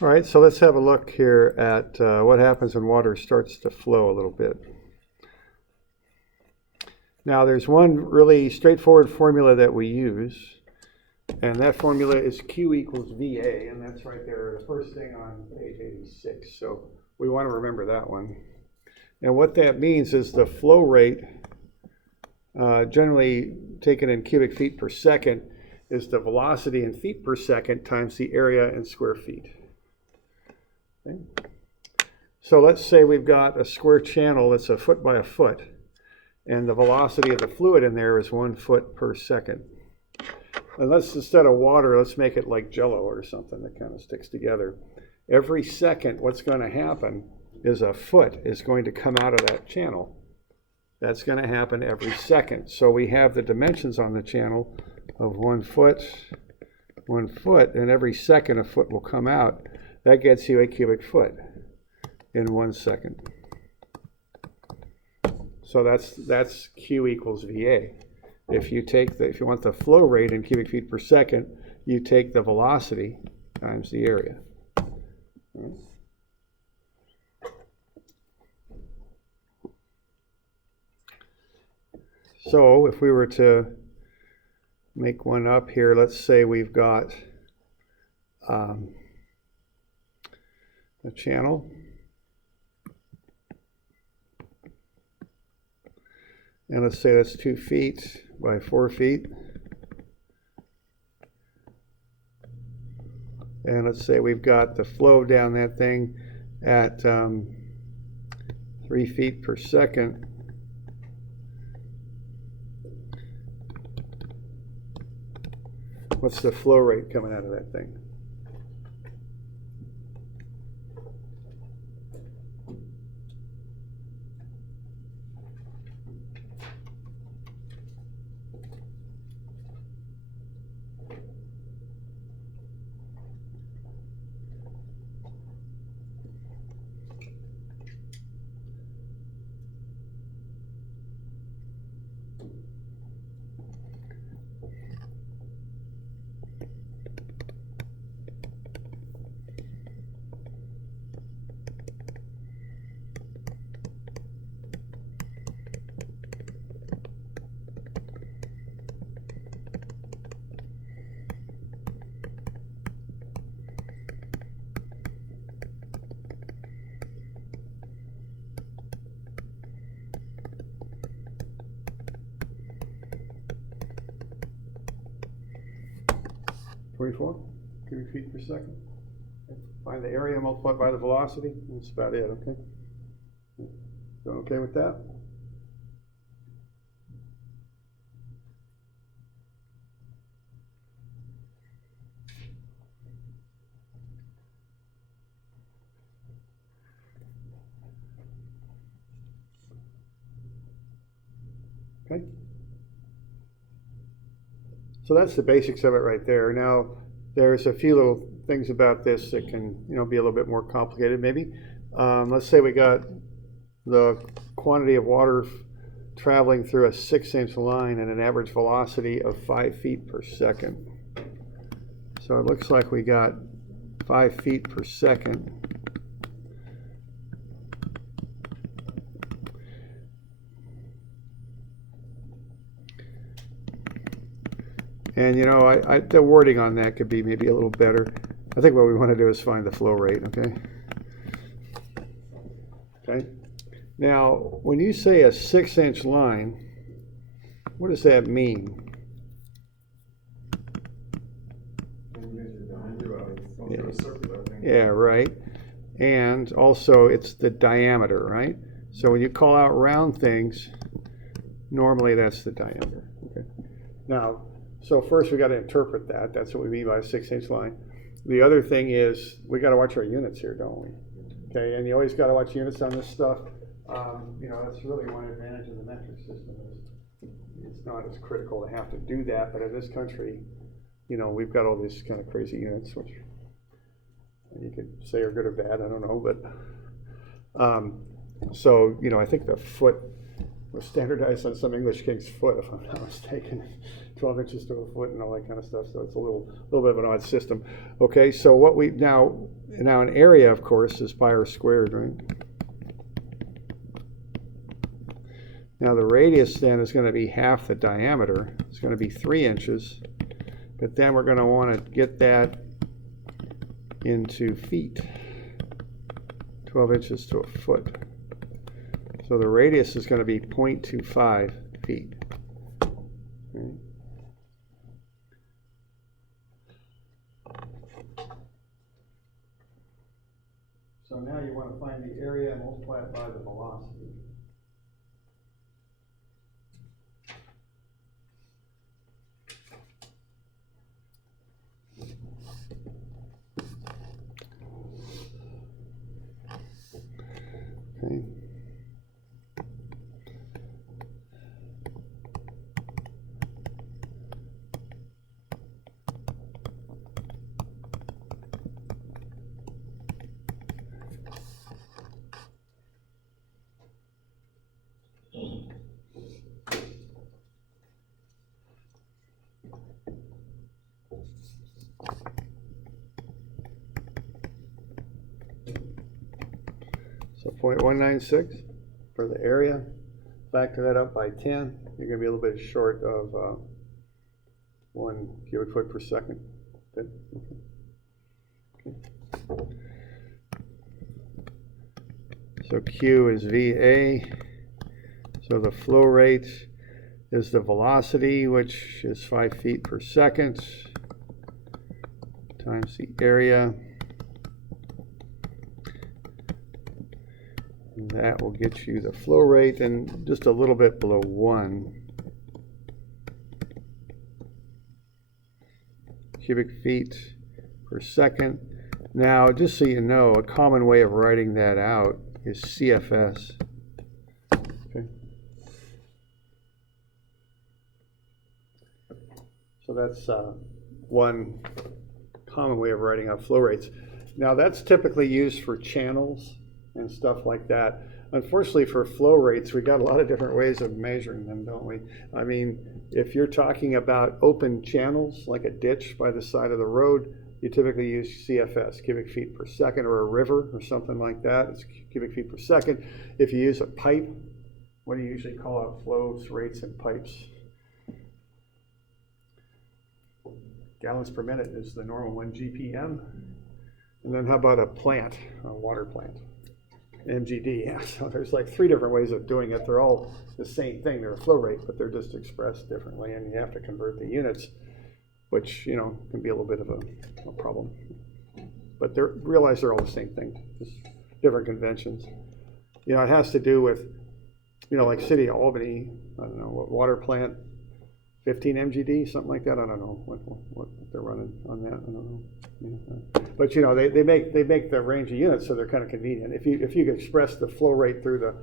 All right, so let's have a look here at what happens when water starts to flow a little bit. Now, there's one really straightforward formula that we use, and that formula is Q equals VA, and that's right there, the first thing on page 86. So we want to remember that one. And what that means is the flow rate, generally taken in cubic feet per second, is the velocity in feet per second times the area in square feet. Okay. So let's say we've got a square channel that's a foot by a foot, and the velocity of the fluid in there is 1 foot per second. And let's, instead of water, let's make it like Jello or something that kind of sticks together. Every second, what's going to happen is a foot is going to come out of that channel. That's going to happen every second. So we have the dimensions on the channel of 1 foot, and every second a foot will come out. That gets you a cubic foot in 1 second. So that's Q equals VA. If you want the flow rate in cubic feet per second, you take the velocity times the area. Right. So if we were to make one up here, let's say we've got a channel, and let's say that's 2 feet by 4 feet, and let's say we've got the flow down that thing at 3 feet per second. What's the flow rate coming out of that thing? .24 cubic feet per second. Okay. Find the area multiplied by the velocity. That's about it, okay? Going okay with that? Okay. So that's the basics of it right there. Now, there's a few little things about this that can, be a little bit more complicated maybe. Let's say we got the quantity of water traveling through a 6-inch line and an average velocity of 5 feet per second. So it looks like we got 5 feet per second. And the wording on that could be maybe a little better. I think what we want to do is find the flow rate, okay? Okay. Now, when you say a 6-inch line, what does that mean? Yeah, right. And also it's the diameter, right? So when you call out round things, normally that's the diameter. Okay. Now, so first we got to interpret that. That's what we mean by a 6-inch line. The other thing is we got to watch our units here, don't we? Okay, and you always got to watch units on this stuff. That's really one advantage of the metric system is it's not as critical to have to do that. But in this country, we've got all these kind of crazy units, which you could say are good or bad. I don't know, but so I think the foot was standardized on some English king's foot, if I'm not mistaken. 12 inches to a foot and all that kind of stuff. So it's a little bit of an odd system. Okay, so what we now an area, of course, is pi r squared, right? Now the radius then is going to be half the diameter. It's going to be 3 inches. But then we're going to want to get that into feet. 12 inches to a foot. So the radius is going to be 0.25 feet. Okay. So now you want to find the area and multiply it by the velocity. Okay. So 0.196 for the area. Factor that up by 10. You're going to be a little bit short of 1 cubic foot per second. Good. Okay. So Q is VA. So the flow rate is the velocity, which is 5 feet per second, times the area. And that will get you the flow rate and just a little bit below 1 cubic feet per second. Now, just so you know, a common way of writing that out is CFS. Okay. So that's one common way of writing out flow rates. Now, that's typically used for channels and stuff like that. Unfortunately, for flow rates, we got a lot of different ways of measuring them, don't we? I mean, if you're talking about open channels, like a ditch by the side of the road, you typically use CFS, cubic feet per second, or a river or something like that. It's cubic feet per second. If you use a pipe, what do you usually call out flow rates in pipes? Gallons per minute is the normal one, GPM. And then how about a plant, a water plant? MGD, yeah. So there's like 3 different ways of doing it. They're all the same thing. They're a flow rate, but they're just expressed differently, and you have to convert the units, which, you know, can be a little bit of a problem. But realize they're all the same thing, just different conventions. You know, it has to do with, you know, like City of Albany, I don't know, what water plant, 15 MGD, something like that. I don't know what they're running on that. I don't know. Yeah. But you know, they make the range of units, so they're kind of convenient. If you express the flow rate through the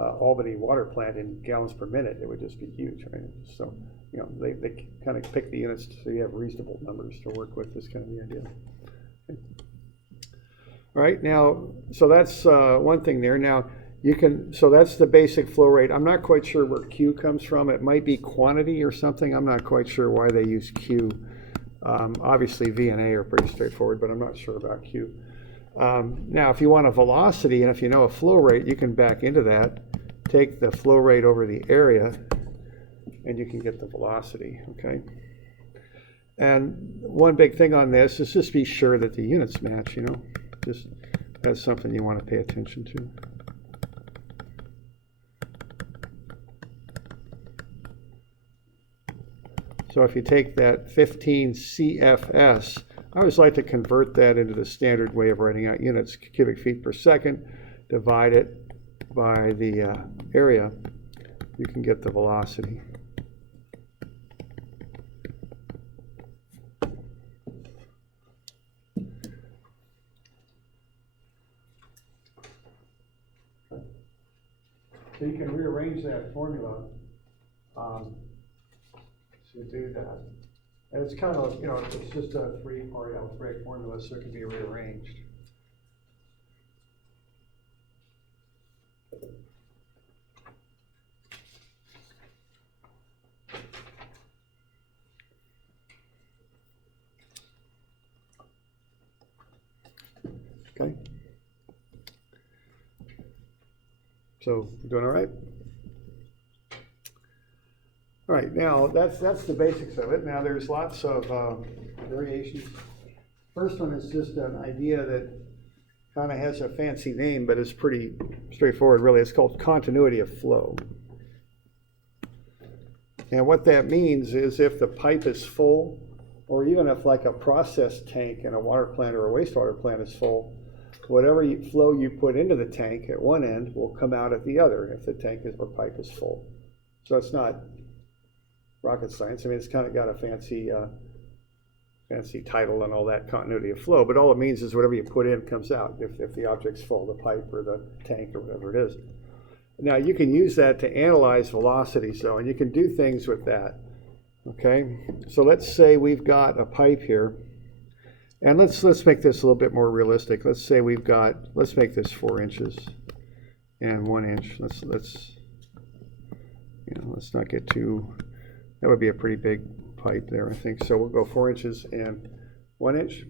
Albany water plant in gallons per minute, it would just be huge, right? So you know, they kind of pick the units so you have reasonable numbers to work with. Is kind of the idea. Okay. All right, now, so that's one thing there. Now, so that's the basic flow rate. I'm not quite sure where Q comes from. It might be quantity or something. I'm not quite sure why they use Q. Obviously, V and A are pretty straightforward, but I'm not sure about Q. Now, if you want a velocity, and if you know a flow rate, you can back into that, take the flow rate over the area, and you can get the velocity, okay? And one big thing on this is just be sure that the units match, you know? Just that's something you want to pay attention to. So if you take that 15 CFS, I always like to convert that into the standard way of writing out units, cubic feet per second, divide it by the area, you can get the velocity. So you can rearrange that formula to do that. And it's kind of, you know, it's just a 3-part algebraic formula, so it can be rearranged. Okay. So, you doing all right? All right, now that's the basics of it. Now there's lots of variations. First one is just an idea that kind of has a fancy name, but it's pretty straightforward, really. It's called continuity of flow. And what that means is if the pipe is full, or even if like a process tank in a water plant or a wastewater plant is full, whatever flow you put into the tank at one end will come out at the other if the tank or pipe is full. So it's not rocket science. I mean, it's kind of got a fancy title and all that, continuity of flow, but all it means is whatever you put in comes out if the object's full, the pipe or the tank or whatever it is. Now you can use that to analyze velocity, so, and you can do things with that. Okay, so let's say we've got a pipe here, and let's make this a little bit more realistic. Let's say let's make this 4 inches and 1 inch. Let's not get too. That would be a pretty big pipe there, I think. So we'll go 4 inches and 1 inch,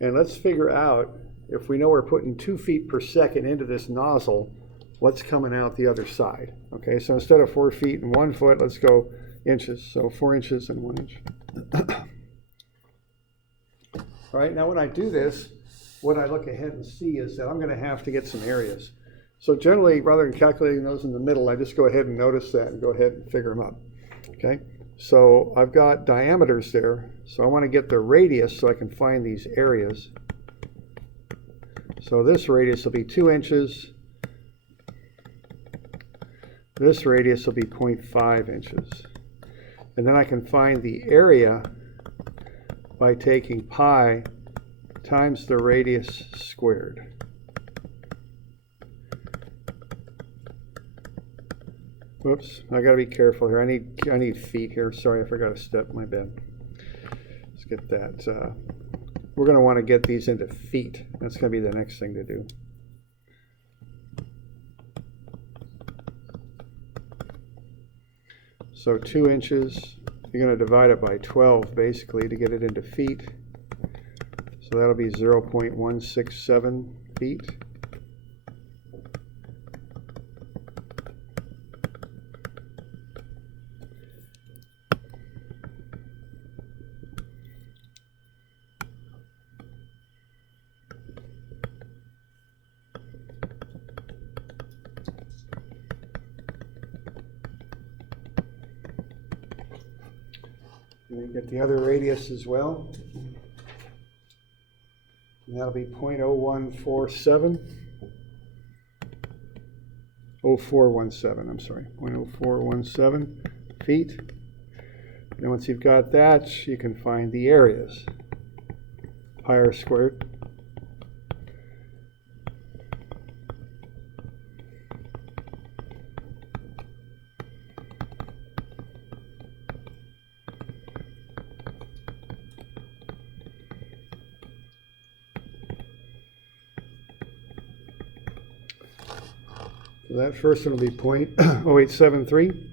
and let's figure out if we know we're putting 2 feet per second into this nozzle, what's coming out the other side. Okay, so instead of 4 feet and 1 foot, let's go inches. So 4 inches and 1 inch. All right, now when I do this, what I look ahead and see is that I'm going to have to get some areas. So generally, rather than calculating those in the middle, I just go ahead and notice that and go ahead and figure them up. Okay, so I've got diameters there, so I want to get the radius so I can find these areas. So this radius will be 2 inches. This radius will be 0.5 inches. And then I can find the area by taking pi times the radius squared. Whoops, I gotta be careful here. I need feet here. Sorry, I forgot a step, my bad. Let's get that. We're gonna wanna get these into feet. That's gonna be the next thing to do. So 2 inches, you're gonna divide it by 12 basically to get it into feet. So that'll be 0.167 feet. And then get the other radius as well. And that'll be 0.0147. 0417, I'm sorry, 0.0417 feet. And once you've got that, you can find the areas. Pi r squared. So that first one will be 0.0873.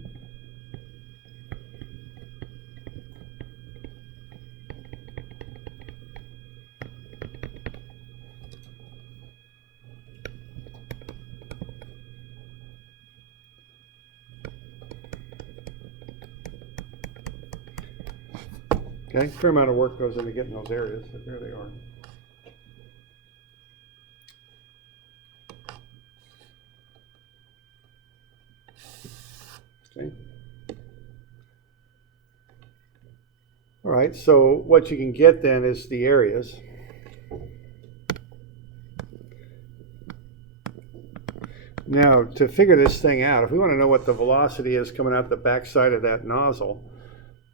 Okay, a fair amount of work goes into getting those areas, but there they are. Okay. All right, so what you can get then is the areas. Now, to figure this thing out, if we want to know what the velocity is coming out the backside of that nozzle,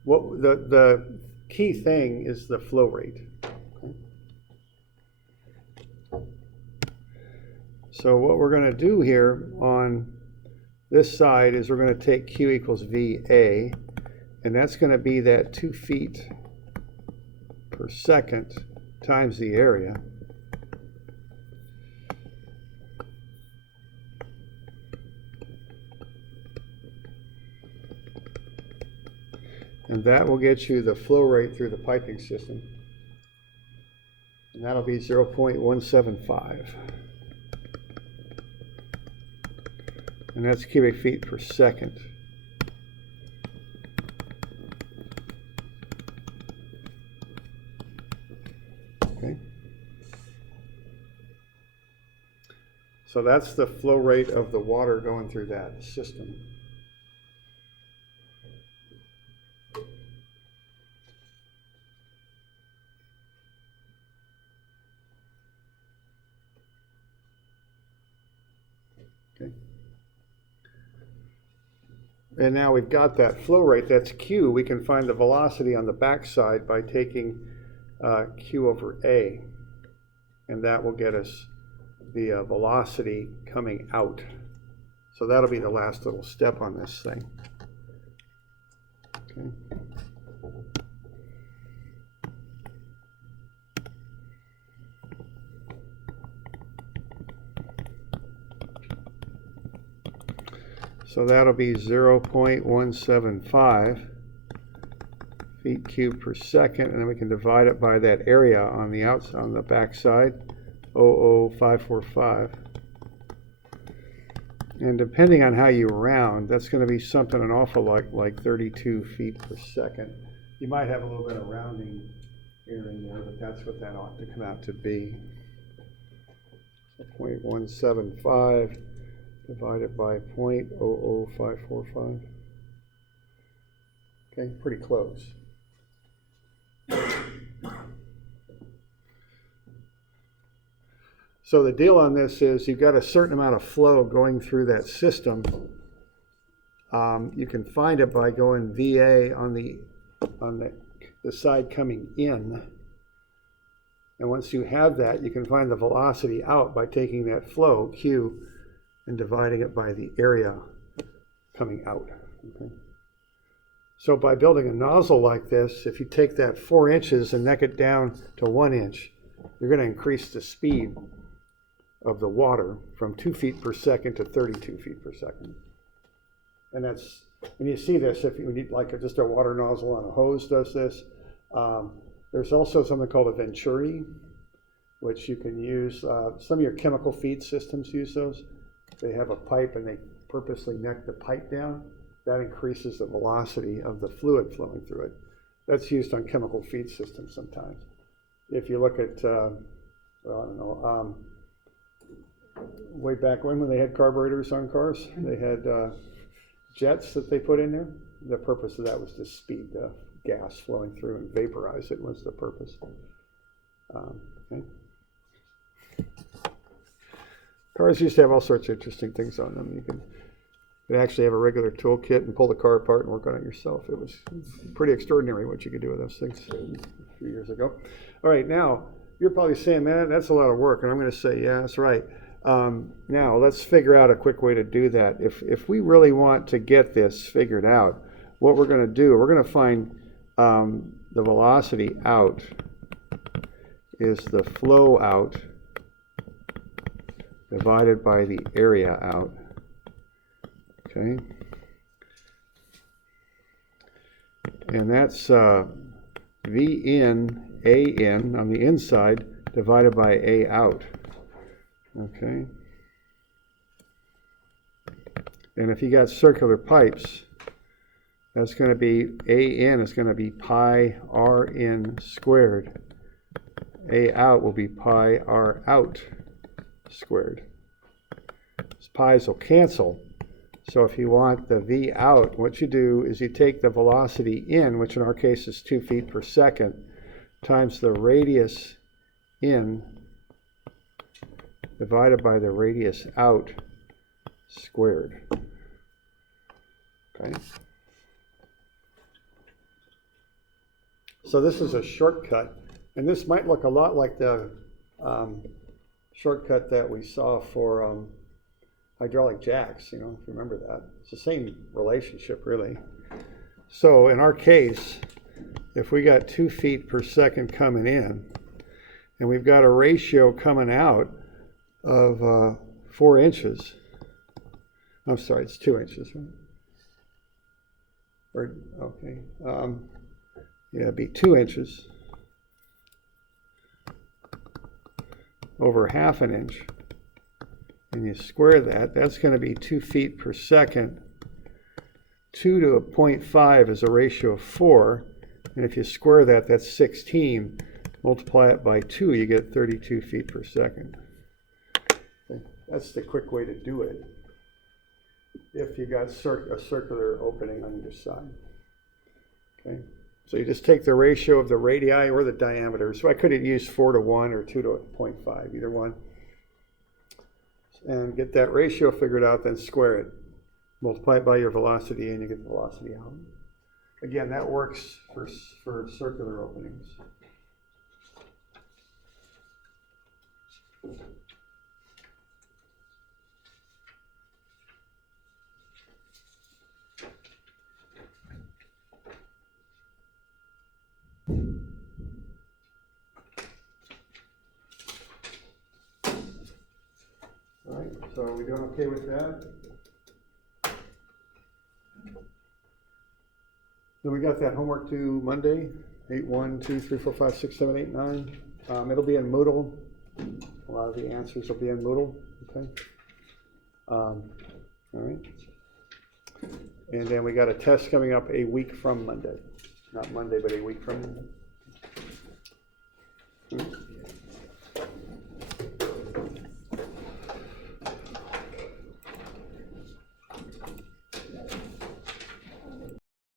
what the key thing is the flow rate. So what we're going to do here on this side is we're going to take Q equals VA, and that's going to be that 2 feet per second times the area. And that will get you the flow rate through the piping system. And that'll be 0.175. And that's cubic feet per second. Okay. So that's the flow rate of the water going through that system. Okay. And now we've got that flow rate, that's Q. We can find the velocity on the backside by taking Q over A. And that will get us the velocity coming out. So that'll be the last little step on this thing. Okay. So that'll be 0.175 feet cubed per second, and then we can divide it by that area on the outside, on the back side, 0.0545. And depending on how you round, that's going to be something an awful lot like 32 feet per second. You might have a little bit of rounding here and there, but that's what that ought to come out to be. So 0.175 divided by 0.00545. Okay, pretty close. So the deal on this is you've got a certain amount of flow going through that system. You can find it by going VA on the side coming in. And once you have that, you can find the velocity out by taking that flow, Q, and dividing it by the area coming out. Okay. So by building a nozzle like this, if you take that 4 inches and neck it down to 1 inch, you're going to increase the speed of the water from 2 feet per second to 32 feet per second. And that's, when you see this, if you need like just a water nozzle on a hose does this. There's also something called a venturi, which you can use. Some of your chemical feed systems use those. They have a pipe and they purposely neck the pipe down. That increases the velocity of the fluid flowing through it. That's used on chemical feed systems sometimes. If you look at, well, I don't know, way back when they had carburetors on cars, they had jets that they put in there. The purpose of that was to speed the gas flowing through and vaporize it was the purpose. Okay. Cars used to have all sorts of interesting things on them. You can actually have a regular toolkit and pull the car apart and work on it yourself. It was pretty extraordinary what you could do with those things a few years ago. All right, now you're probably saying, man, that's a lot of work. And I'm going to say, yeah, that's right. Now let's figure out a quick way to do that. If we really want to get this figured out, what we're going to do, we're going to find the velocity out is the flow out divided by the area out. Okay. And that's V in, A in on the inside divided by A out. Okay. And if you got circular pipes, that's going to be A in is going to be pi R in squared. A out will be pi R out squared. These pi's will cancel. So if you want the V out, what you do is you take the velocity in, which in our case is 2 feet per second, times the radius in divided by the radius out squared. Okay. So this is a shortcut, and this might look a lot like the shortcut that we saw for hydraulic jacks, you know, if you remember that. It's the same relationship, really. So in our case, if we got 2 feet per second coming in, and we've got a ratio coming out of 4 inches, I'm sorry, it's 2 inches, right? Or, okay, yeah, it'd be 2 inches. over ½ an inch, and you square that, that's going to be 2 feet per second. 2 to a 0.5 is a ratio of 4, and if you square that, that's 16. Multiply it by 2, you get 32 feet per second. Okay. That's the quick way to do it if you got a circular opening on either side. Okay. So you just take the ratio of the radii or the diameter. So I could have used 4 to 1 or 2 to 0.5, either one. And get that ratio figured out, then square it. Multiply it by your velocity and you get the velocity out. Again, that works for circular openings. All right, so are we doing okay with that? So we got that homework due Monday, 8, 1, 2, 3, 4, 5, 6, 7, 8, 9. It'll be in Moodle. A lot of the answers will be in Moodle. Okay. All right. And then we got a test coming up a week from Monday. Not Monday, but a week from Monday.